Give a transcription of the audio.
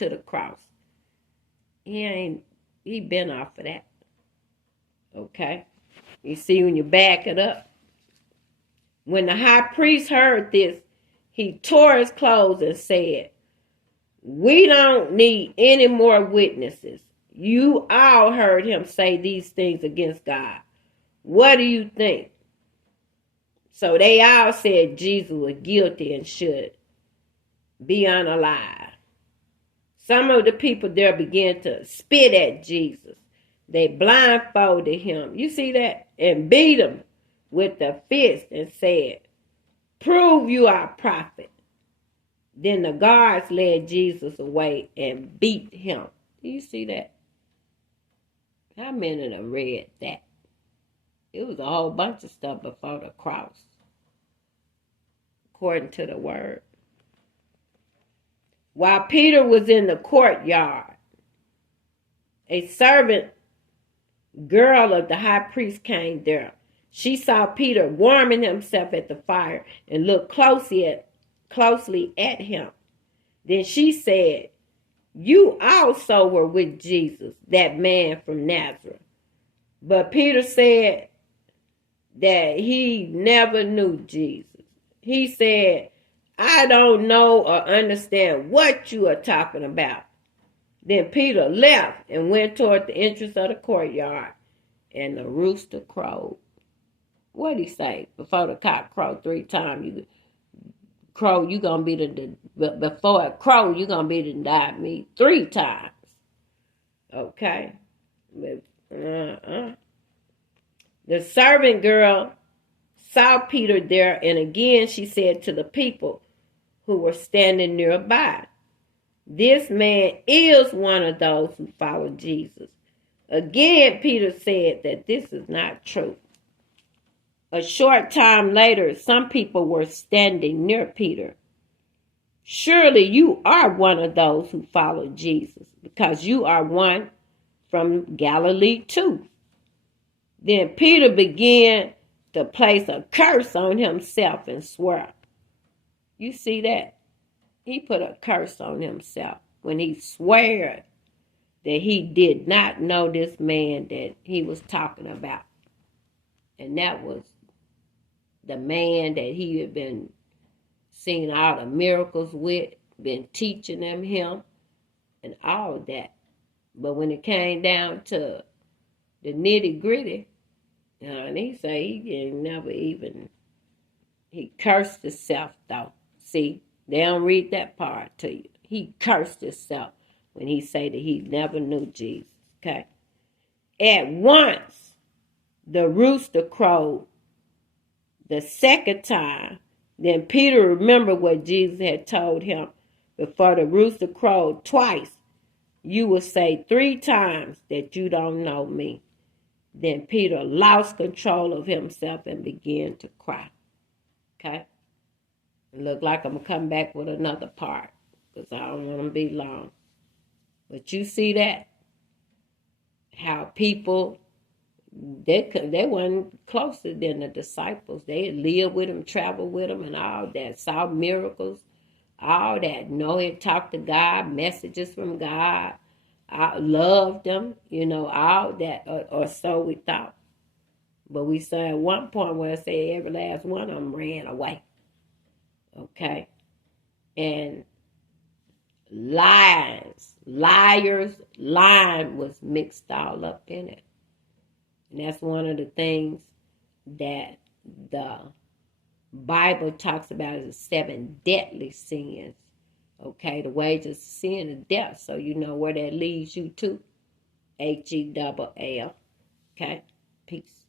to the cross. He been off of that. Okay? You see, when you back it up. When the high priest heard this, he tore his clothes and said, "We don't need any more witnesses. You all heard him say these things against God. What do you think?" So they all said Jesus was guilty and should be unalive. Some of the people there began to spit at Jesus. They blindfolded him. You see that? And beat him with the fist and said, "Prove you are a prophet." Then the guards led Jesus away and beat him. Do you see that? How many of them read that? It was a whole bunch of stuff before the cross, according to the word. While Peter was in the courtyard, a servant girl of the high priest came there. She saw Peter warming himself at the fire and looked closely at him. Then she said, "You also were with Jesus, that man from Nazareth." But Peter said that he never knew Jesus. He said, "I don't know or understand what you are talking about." Then Peter left and went toward the entrance of the courtyard, and the rooster crowed. What did he say? Before the cock crowed 3 times, before it crow, you're going to be the die me 3 times. Okay? The servant girl saw Peter there, and again she said to the people who were standing nearby, "This man is one of those who follow Jesus." Again, Peter said that this is not true. A short time later, some people were standing near Peter. "Surely you are one of those who follow Jesus, because you are one from Galilee too." Then Peter began to place a curse on himself and swear. You see that? He put a curse on himself when he swore that he did not know this man that he was talking about. And that was the man that he had been seeing all the miracles with, been teaching him, and all of that. But when it came down to the nitty gritty, and he said he cursed himself though. See, they don't read that part to you. He cursed himself when he said that he never knew Jesus. Okay. At once, the rooster crowed the second time. Then Peter remembered what Jesus had told him. Before the rooster crowed twice, you will say 3 times that you don't know me. Then Peter lost control of himself and began to cry. Okay? It looked like I'm going to come back with another part because I don't want to be long. But you see that? How people, they weren't closer than the disciples. They had lived with him, traveled with him, and all that. Saw miracles, all that. Know he talked to God, messages from God. I loved them, all that, or so we thought. But we saw at one point where it said every last one of them ran away. Okay? And liars, lying was mixed all up in it. And that's one of the things that the Bible talks about as the 7 deadly sins. Okay, the wages of sin is death. So you know where that leads you to. HELL. Okay, peace.